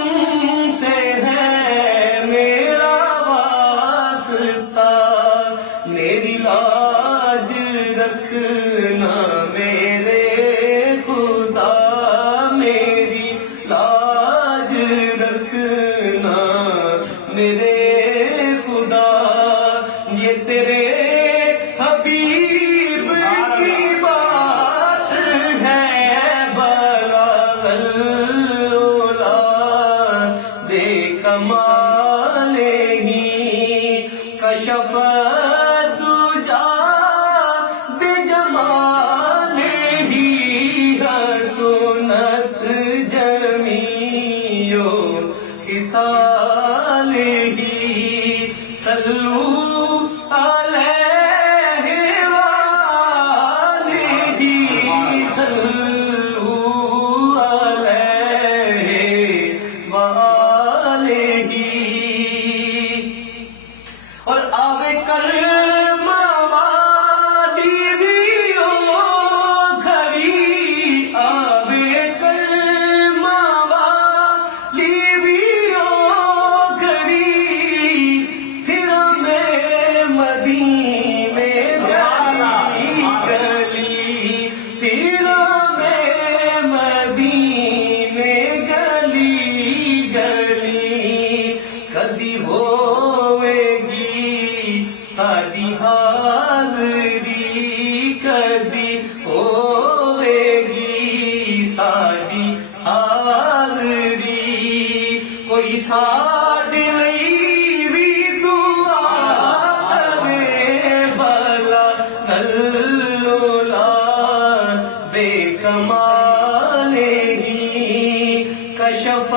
تم سے ہے میرا واسطہ، میری لاج رکھنا میرے خدا، میری لاج رکھنا میرے خدا، یہ تیرے حبیب کی بات ہے، بلغ العلا بے کمال ہی، کشف الدجا بے جمال ہی، حسنت جمیع خصال ہی، صلو علیہ وآلہ، صلو علیہ وآلہ۔ اور آوے کرم والی بھی او گھڑی، آوے کرم والی بھی او گھڑی، پھر میں مدینے گلی گلی، پھر میں مدینے گلی گلی، کدی ہوئے گی ساڈی حاضری، کدی ہوئے گی ساڈی حاضری، کوئی ساڈے لئی بھی دعا کرے، بلغ العلا بے کمال ہی، کشف